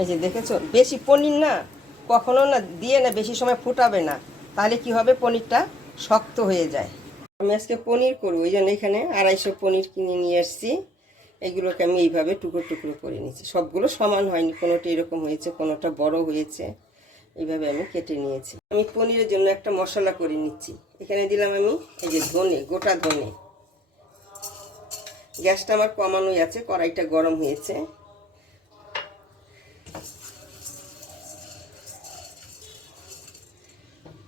এই যে দেখেছ, বেশি পনির না, কখনো না দিয়ে না বেশি সময় ফুটাবে না। তাহলে কি হবে? পনিরটা শক্ত হয়ে যায়। আমি আজকে পনির করব। ওই জন্য এখানে আড়াইশো পনির কিনে নিয়ে এসেছি। এগুলোকে আমি এইভাবে টুকরো টুকরো করে নিয়েছি। সবগুলো সমান হয়নি। কোনোটা এরকম হয়েছে, কোনোটা বড় হয়েছে। এইভাবে আমি কেটে নিয়েছি। আমি পনিরের জন্য একটা মশলা করে নিচ্ছি। এখানে দিলাম আমি এই যে ধনে, গোটা ধনে। গ্যাসটা আমার কমানোই আছে, কড়াইটা গরম হয়েছে।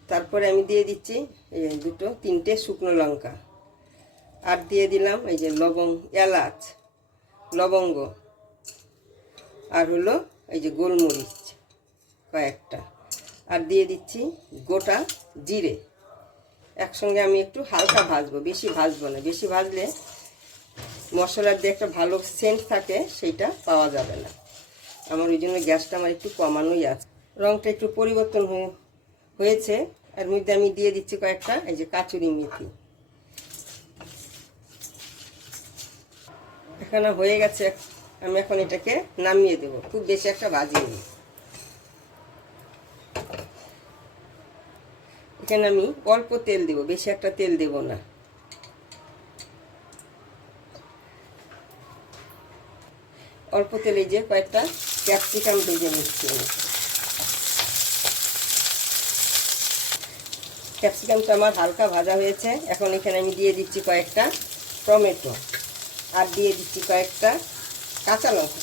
তারপরে আমি দিয়ে দিচ্ছি এই দুটো তিনটে শুকনো লঙ্কা। আর দিয়ে দিলাম এই যে লবং, এলাচ, লবঙ্গ। আর হলো এই যে গোলমরিচ কয়েকটা। আর দিয়ে দিচ্ছি গোটা জিরে। একসঙ্গে আমি একটু হালকা ভাজবো, বেশি ভাজবো না। বেশি ভাজলে মশলার যে একটা ভালো সেন্ট থাকে, সেইটা পাওয়া যাবে না। আমার ওই জন্য গ্যাসটা আমার একটু কমানোই আছে। রঙটা একটু পরিবর্তন হয়ে হয়েছে। এর মধ্যে আমি দিয়ে দিচ্ছি কয়েকটা, এই যে কাচুরি মেথি। এখানে হয়ে গেছে, আমি এখন এটাকে নামিয়ে দেবো। খুব বেশি একটা ভাজিয়ে নিই এখানে আমি অল্প তেল দেবো, বেশি একটা তেল দেব না। অল্প তেলে যে কয়েকটা ক্যাপসিকাম ভেজে নিচ্ছি ক্যাপসিকামটা আমার হালকা ভাজা হয়েছে। এখন এখানে আমি দিয়ে দিচ্ছি কয়েকটা টমেটো আর দিয়ে দিচ্ছি কয়েকটা কাঁচা লঙ্কা।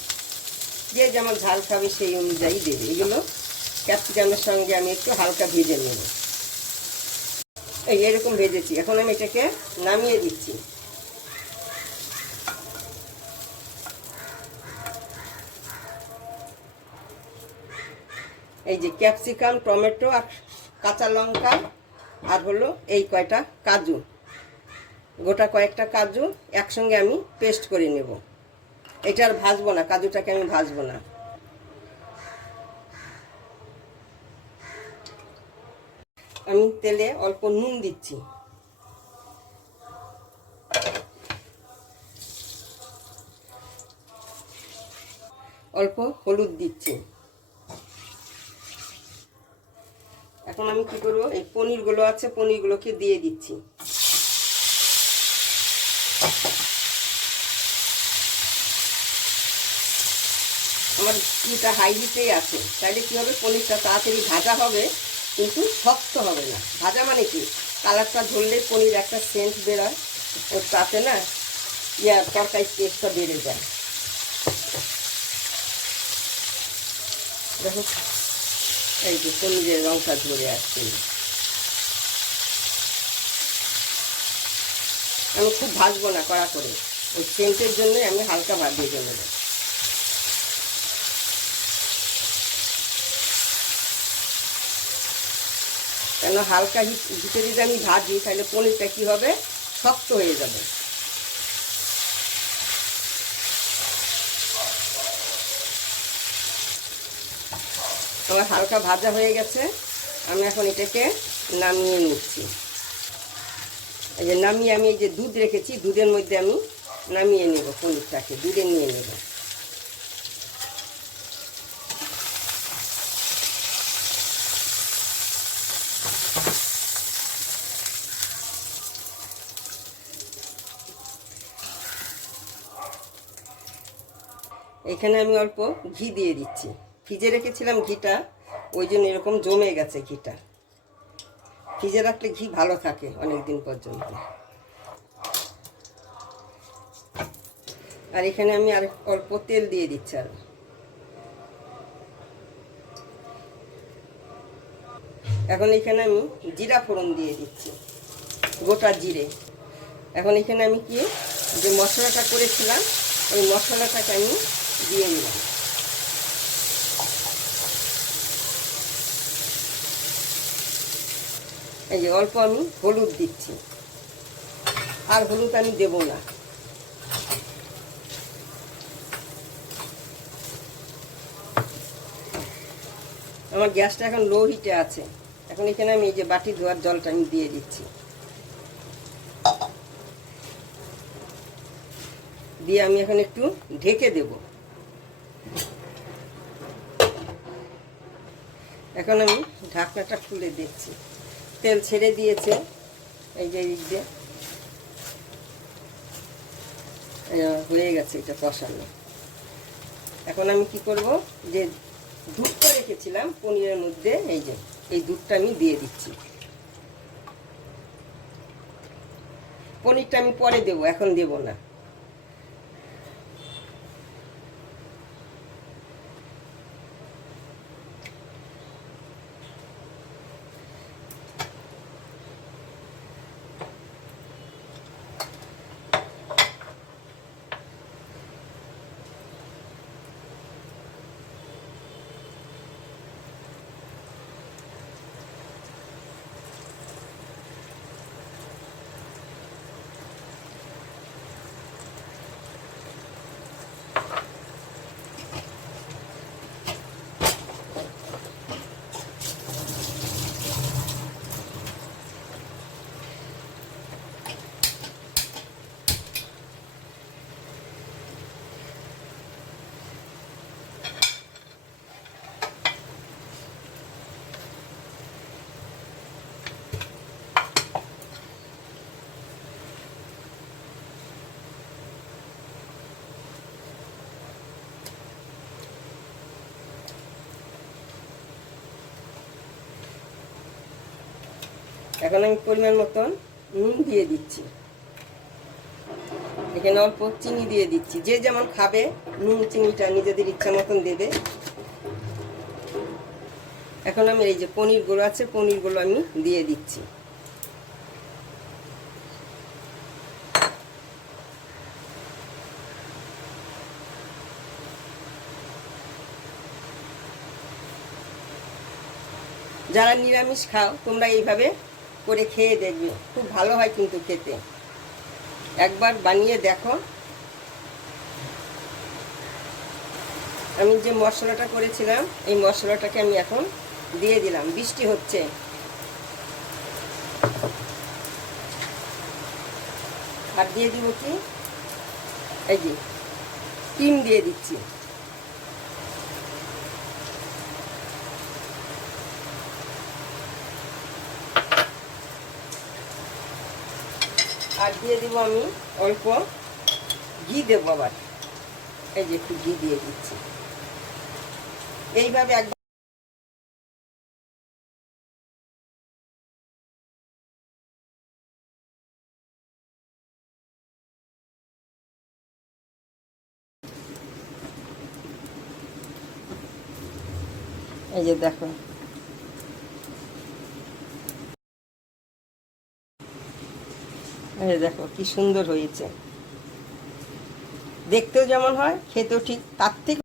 যে যেমন ঝাল খাবে সেই অনুযায়ী দেবে। এগুলো ক্যাপসিকামের সঙ্গে আমি একটু হালকা ভেজে নেব। এই এরকম ভেজেছি। এখন আমি এটাকে নামিয়ে দিচ্ছি। এই যে ক্যাপসিকাম, টমেটো আর কাঁচা লঙ্কা আর হলো এই কয়টা কাজু। গোটা কয়েকটা কাজু একসঙ্গে আমি পেস্ট করে নেব। এটা আর ভাজবো না, কাজুটাকে আমি ভাজবো না। আমি তেলে অল্প নুন দিচ্ছি। অল্প হলুদ দিচ্ছি। এখন আমি কি করব? এই পনিরগুলো আছে, পনিরগুলোকে দিয়ে দিচ্ছি। আমার ইটা হাই হিটেই আছে। তাইলে কী হবে? পনিরটা তাড়াতাড়ি ভাজা হবে, কিন্তু শক্ত হবে না। ভাজা মানে কি? কালারটা ধরলে পনির একটা সেন্ট বেরোয়, ও তাতে না ইয়া তরকারি টেস্টটা বেড়ে যায়। দেখো এই যে পনিরের রংটা ধরে আসছে। আমি খুব ভাজবো না কড়া করে। ওই সেন্টের জন্য আমি হালকা ভাত ভেজে নেব কেন হালকা হিটে যদি আমি ভাজি, তাহলে পনিরটা কী হবে? শক্ত হয়ে যাবে। আমার হালকা ভাজা হয়ে গেছে। আমি এখন এটাকে নামিয়ে নিচ্ছি। এই যে নামিয়ে আমি এই যে দুধ রেখেছি, দুধের মধ্যে আমি নামিয়ে নেব পনিরটাকে, দুধে নিয়ে নেব। এখানে আমি অল্প ঘি দিয়ে দিচ্ছি। ফ্রিজে রেখেছিলাম ঘিটা, ওই জন্য এরকম জমে গেছে ঘিটা। ফ্রিজে রাখলে ঘি ভালো থাকে অনেক দিন পর্যন্ত আর এখানে আমি আর অল্প তেল দিয়ে দিচ্ছি আর। এখন এখানে আমি জিরা ফোড়ন দিয়ে দিচ্ছি, গোটা জিরে। এখন এখানে আমি কি, যে মশলাটা করেছিলাম, ওই মশলাটাকে আমি দিয়ে নিলাম এই যে অল্প আমি হলুদ দিচ্ছি। আর হলুদ আমি দেব না। আমার গ্যাসটা এখন লো হিটে আছে। এখন এখানে আমি এই যে বাটি ধোয়ার জলটা আমি দিয়ে দিচ্ছি। দিয়ে আমি এখন একটু ঢেকে দেব। এখন আমি ঢাকনাটা খুলে দেখছি। তেল ছেড়ে দিয়েছে এই যে এই যে হয়ে গেছে এটা কষানো। এখন আমি কি করব? যে দুধটা রেখেছিলাম পনিরের মধ্যে, এই যে, এই দুধটা আমি দিয়ে দিচ্ছি। পনিরটা আমি পরে দেবো, এখন দেব না। এখন আমি পরিমাণ মতন নুন দিয়ে দিচ্ছি। এখানে অল্প চিনি দিয়ে দিচ্ছি। যে যেমন খাবে, নুন, চিনিটা নিজেদের ইচ্ছা মতন দেবে। এখন আমি এই যে পনিরগুলো আছে, পনিরগুলো আমি দিয়ে দিচ্ছি। যারা নিরামিষ খাও, তোমরা এইভাবে করে খেয়ে দেখবে। খুব ভালো হয় কিন্তু খেতে। একবার বানিয়ে দেখো। আমি যে মশলাটা করেছিলাম, এই মশলাটাকে আমি এখন দিয়ে দিলাম। বৃষ্টি হচ্ছে। আর দিয়ে দিব কি? এই যে ডিম দিয়ে দিচ্ছি। আর দিয়ে দিব আমি অল্প ঘি দেবো আবার। এই যে একটু ঘি দিয়ে দিচ্ছি। এইভাবে এক এই যে দেখো। দেখো কি সুন্দর হয়েছে। দেখতেও যেমন হয় খেতেও ঠিক তার থেকে